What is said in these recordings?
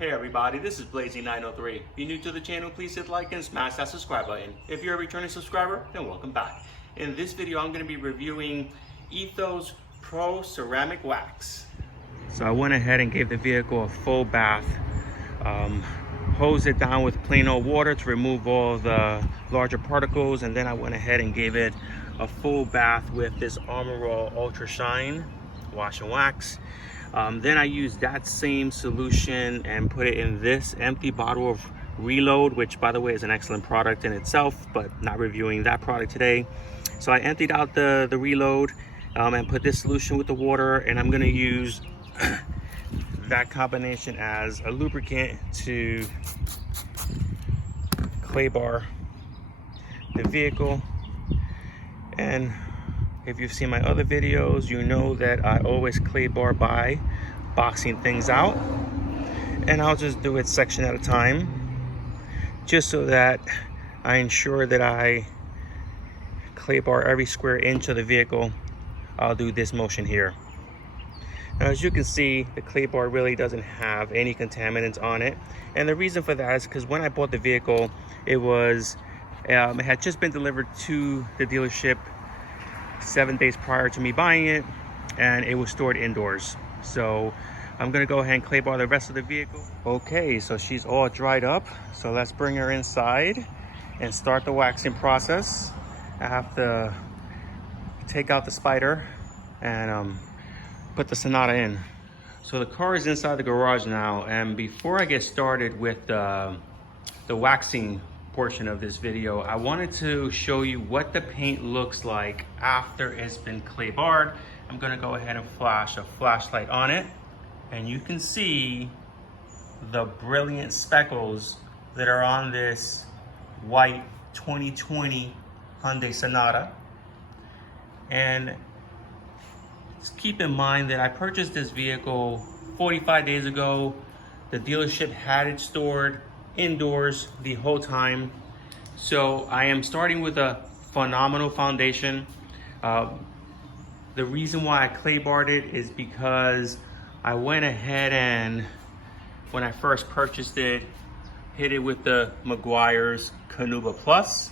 Hey everybody, this is Blazy903. If you're new to the channel, please hit like and smash that subscribe button. If you're a returning subscriber, then welcome back. In this video, I'm going to be reviewing Ethos Pro Ceramic Wax. So I went ahead and gave the vehicle a full bath. Hosed it down with plain old water to remove all the larger particles, and then I went ahead and gave it a full bath with this Armor All Ultra Shine Wash and Wax. Then I used that same solution and put it in this empty bottle of Reload, which by the way is an excellent product in itself, but not reviewing that product today. So I emptied out the Reload and put this solution with the water, and I'm going to use that combination as a lubricant to clay bar the vehicle. And if you've seen my other videos, you know that I always clay bar by boxing things out, and I'll just do it section at a time just so that I ensure that I clay bar every square inch of the vehicle. I'll do this motion here. Now, as you can see, the clay bar really doesn't have any contaminants on it, and the reason for that is because when I bought the vehicle, it had just been delivered to the dealership 7 days prior to me buying it, and it was stored indoors. So I'm gonna go ahead and clay bar the rest of the vehicle. Okay, so she's all dried up, so let's bring her inside and start the waxing process. I have to take out the spider and put the Sonata in. So the car is inside the garage now, and before I get started with the waxing portion of this video, I wanted to show you what the paint looks like after it's been clay barred. I'm gonna go ahead and flash a flashlight on it, and you can see the brilliant speckles that are on this white 2020 Hyundai Sonata. And just keep in mind that I purchased this vehicle 45 days ago. The dealership had it stored indoors the whole time. So I am starting with a phenomenal foundation. The reason why I clay barred it is because I went ahead and, when I first purchased it, hit it with the Meguiar's Canuba Plus.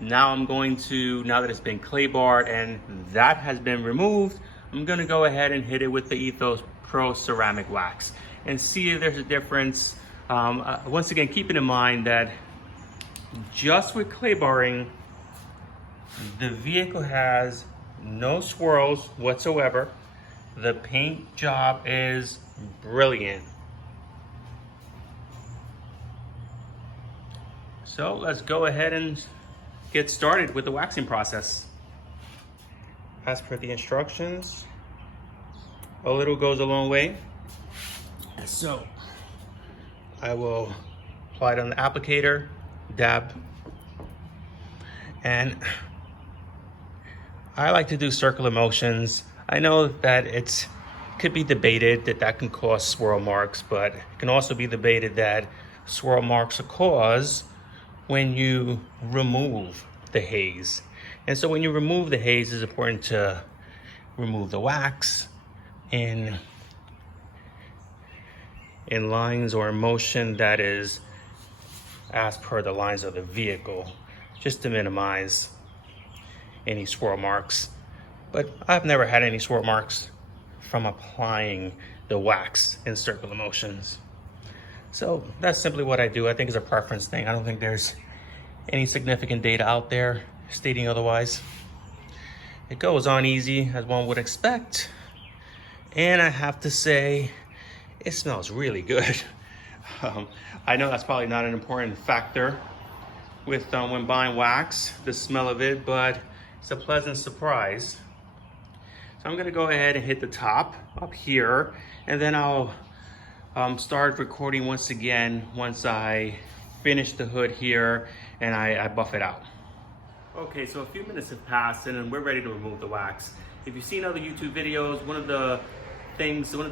Now that it's been clay barred and that has been removed, I'm gonna go ahead and hit it with the Ethos Pro Ceramic Wax and see if there's a difference. Once again, keeping in mind that just with clay barring, the vehicle has no swirls whatsoever. The paint job is brilliant. So let's go ahead and get started with the waxing process. As per the instructions, a little goes a long way. So I will apply it on the applicator, dab, and I like to do circular motions. I know that it could be debated that can cause swirl marks, but it can also be debated that swirl marks are caused when you remove the haze. And so when you remove the haze, it's important to remove the wax in lines or motion that is as per the lines of the vehicle, just to minimize any swirl marks. But I've never had any swirl marks from applying the wax in circular motions. So that's simply what I do. I think it's a preference thing. I don't think there's any significant data out there stating otherwise. It goes on easy, as one would expect, and I have to say, it smells really good. I know that's probably not an important factor with when buying wax, the smell of it, but it's a pleasant surprise. So I'm gonna go ahead and hit the top up here, and then I'll start recording once again once I finish the hood here and I buff it out. Okay, so a few minutes have passed and we're ready to remove the wax. If you've seen other YouTube videos, one of the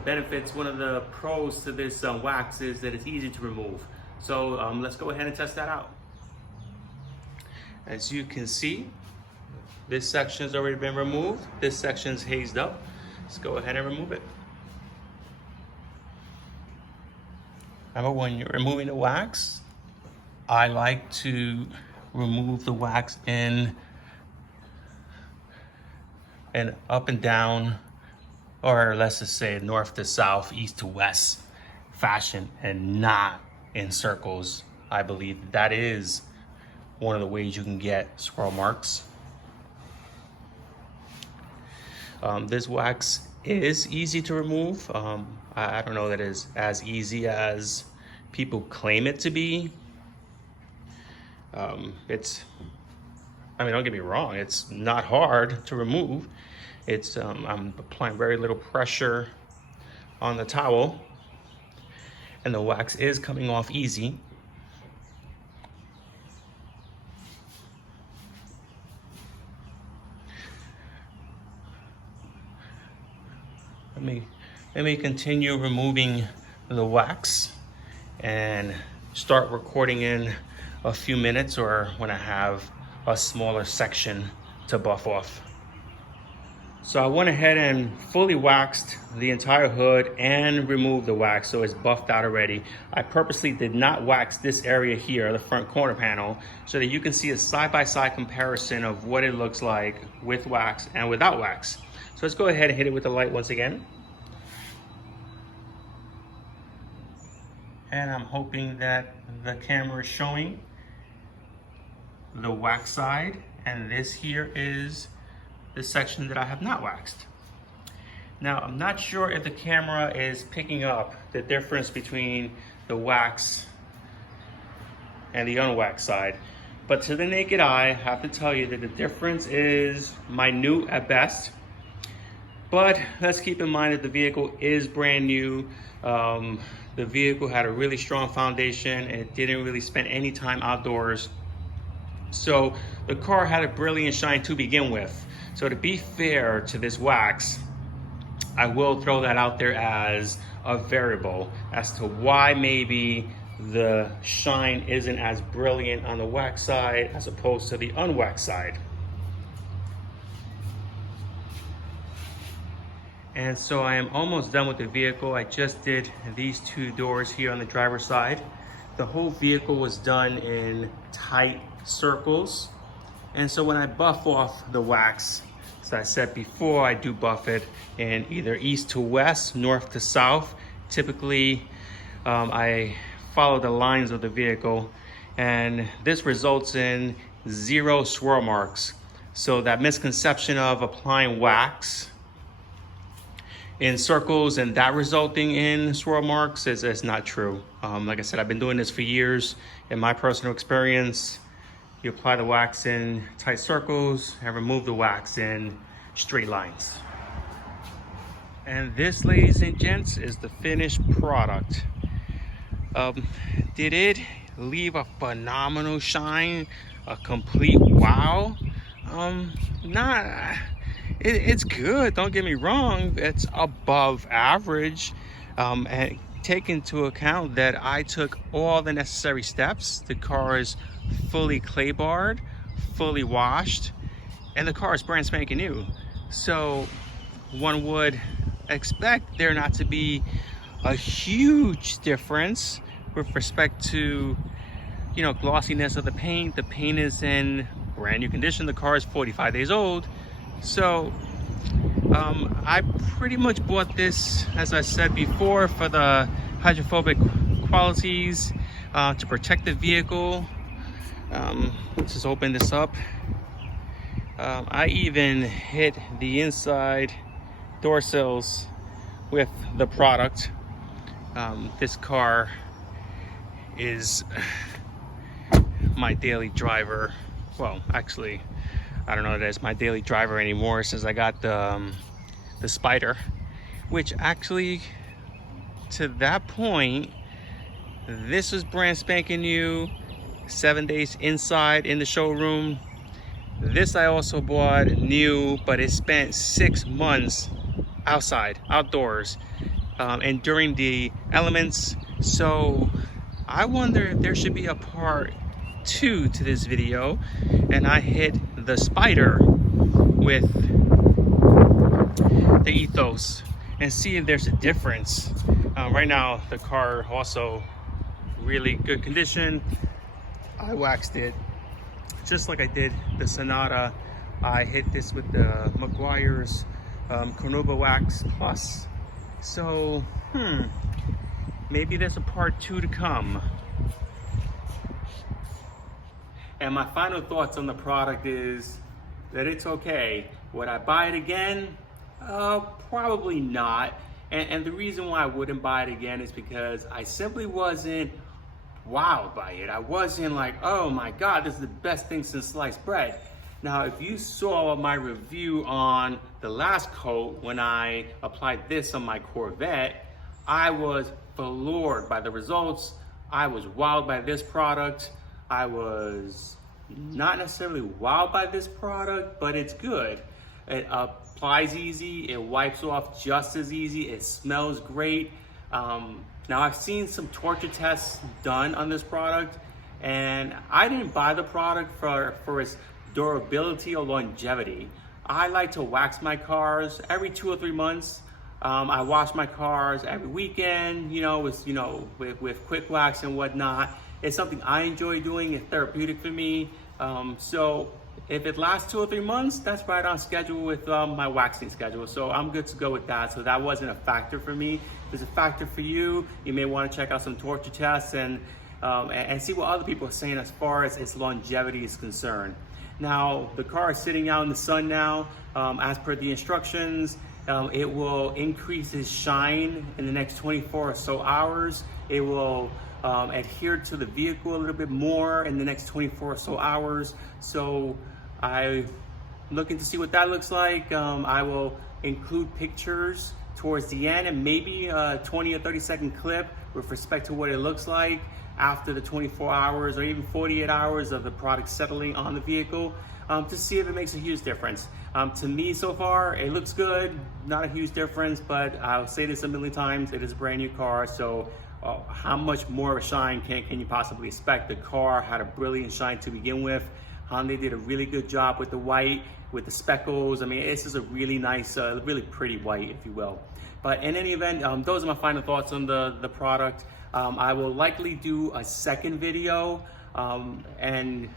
benefits, one of the pros to this wax is that it's easy to remove. So let's go ahead and test that out. As you can see, this section has already been removed. This section's hazed up. Let's go ahead and remove it. Remember, when you're removing the wax, I like to remove the wax in an up and down, or let's just say north to south, east to west fashion, and not in circles. I believe that is one of the ways you can get swirl marks. This wax is easy to remove. I don't know that it's as easy as people claim it to be. I mean, don't get me wrong, it's not hard to remove. It's I'm applying very little pressure on the towel, and the wax is coming off easy. Let me continue removing the wax and start recording in a few minutes, or when I have a smaller section to buff off. So I went ahead and fully waxed the entire hood and removed the wax, so it's buffed out already. I purposely did not wax this area here, the front corner panel, so that you can see a side-by-side comparison of what it looks like with wax and without wax. So let's go ahead and hit it with the light once again. And I'm hoping that the camera is showing the wax side, and this here is the section that I have not waxed. Now, I'm not sure if the camera is picking up the difference between the wax and the unwaxed side, but to the naked eye, I have to tell you that the difference is minute at best. But let's keep in mind that the vehicle is brand new. The vehicle had a really strong foundation and it didn't really spend any time outdoors. So the car had a brilliant shine to begin with. So to be fair to this wax, I will throw that out there as a variable as to why maybe the shine isn't as brilliant on the wax side as opposed to the unwaxed side. And so I am almost done with the vehicle. I just did these two doors here on the driver's side. The whole vehicle was done in tight circles. And so when I buff off the wax, as I said before, I do buff it in either east to west, north to south. Typically, I follow the lines of the vehicle, and this results in 0 swirl marks. So that misconception of applying wax in circles and that resulting in swirl marks is not true. Like I said, I've been doing this for years. In my personal experience, you apply the wax in tight circles and remove the wax in straight lines. And this, ladies and gents, is the finished product. Did it leave a phenomenal shine, a complete wow? It's good, don't get me wrong, it's above average. And take into account that I took all the necessary steps. The car is fully clay barred, fully washed, and the car is brand spanking new. So one would expect there not to be a huge difference with respect to, you know, glossiness of the paint. The paint is in brand new condition. The car is 45 days old. So I pretty much bought this, as I said before, for the hydrophobic qualities, to protect the vehicle. Let's just open this up. I even hit the inside door sills with the product. This car is my daily driver. Well, actually, I don't know that it's my daily driver anymore since I got the Spider, which actually, to that point, this was brand spanking new, 7 days inside in the showroom. This I also bought new, but it spent 6 months outside, outdoors, and during the elements. So I wonder if there should be a part 2 to this video, and I hit the Spider with the Ethos and see if there's a difference. Right now the car also really good condition. I waxed it just like I did the Sonata. I hit this with the Meguiar's Carnauba Wax Plus. So, maybe there's a part 2 to come. And my final thoughts on the product is that it's okay. Would I buy it again? Probably not. And the reason why I wouldn't buy it again is because I simply wasn't wowed by it. I wasn't like, oh my God, this is the best thing since sliced bread. Now, if you saw my review on the last coat when I applied this on my Corvette, I was floored by the results. I was wowed by this product. I was not necessarily wowed by this product, but it's good. It applies easy, it wipes off just as easy, it smells great. Now I've seen some torture tests done on this product, and I didn't buy the product for its durability or longevity. I like to wax my cars every 2 or 3 months. I wash my cars every weekend, with quick wax and whatnot. It's something I enjoy doing. It's therapeutic for me. So if it lasts 2 or 3 months, that's right on schedule with my waxing schedule. So I'm good to go with that. So that wasn't a factor for me. If it's a factor for you, you may want to check out some torture tests and see what other people are saying as far as its longevity is concerned. Now, the car is sitting out in the sun now. As per the instructions, it will increase its shine in the next 24 or so hours. It will adhere to the vehicle a little bit more in the next 24 or so hours. So I'm looking to see what that looks like. I will include pictures towards the end and maybe a 20 or 30-second clip with respect to what it looks like after the 24 hours or even 48 hours of the product settling on the vehicle, to see if it makes a huge difference. To me so far, it looks good, not a huge difference, but I'll say this a million times, it is a brand new car, so how much more of a shine can you possibly expect? The car had a brilliant shine to begin with. Hyundai did a really good job with the white, with the speckles. I mean, this is a really nice, really pretty white, if you will. But in any event, those are my final thoughts on the product. I will likely do a second video, and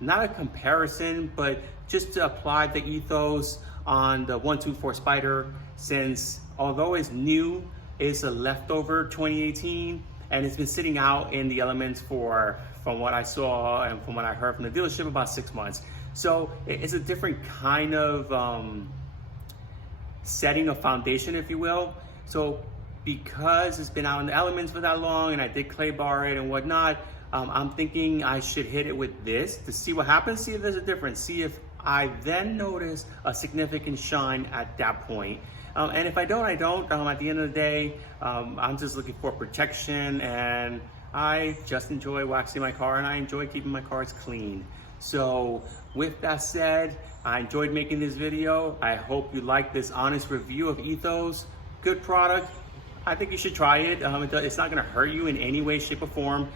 not a comparison, but just to apply the Ethos on the 124 Spider, since although it's new, it's a leftover 2018, and it's been sitting out in the elements for, from what I saw and from what I heard from the dealership, about 6 months. So it's a different kind of setting of foundation, if you will. So because it's been out in the elements for that long and I did clay bar it and whatnot, I'm thinking I should hit it with this to see what happens, see if there's a difference, see if I then notice a significant shine at that point. And if I don't, I don't. At the end of the day, I'm just looking for protection, and I just enjoy waxing my car and I enjoy keeping my cars clean. So with that said, I enjoyed making this video. I hope you like this honest review of Ethos. Good product. I think you should try it. It's not gonna hurt you in any way, shape, or form.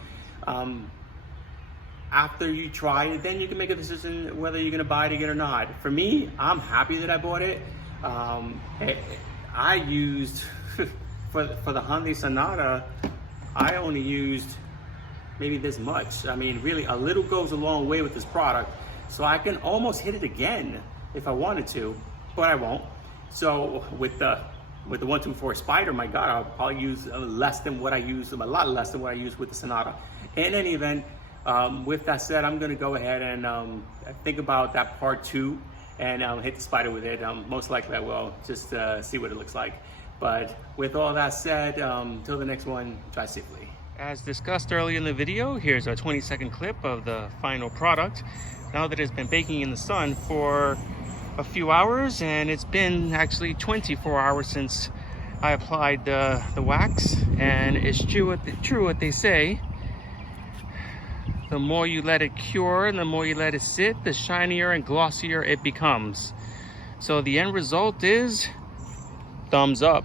After you try it, then you can make a decision whether you're gonna buy it again or not. For me, I'm happy that I bought it. I used, for the Hyundai Sonata, I only used maybe this much. I mean, really, a little goes a long way with this product. So I can almost hit it again if I wanted to, but I won't. So with the 124 Spider, my God, I'll use less than what I used, a lot less than what I used with the Sonata. In any event, with that said, I'm gonna go ahead and think about that part 2 and hit the Spider with it. Most likely I will, just see what it looks like. But with all that said, till the next one, drive safely. As discussed earlier in the video, here's a 20-second clip of the final product. Now that it's been baking in the sun for a few hours, and it's been actually 24 hours since I applied the wax, and it's true what they say. The more you let it cure and the more you let it sit, the shinier and glossier it becomes. So the end result is thumbs up.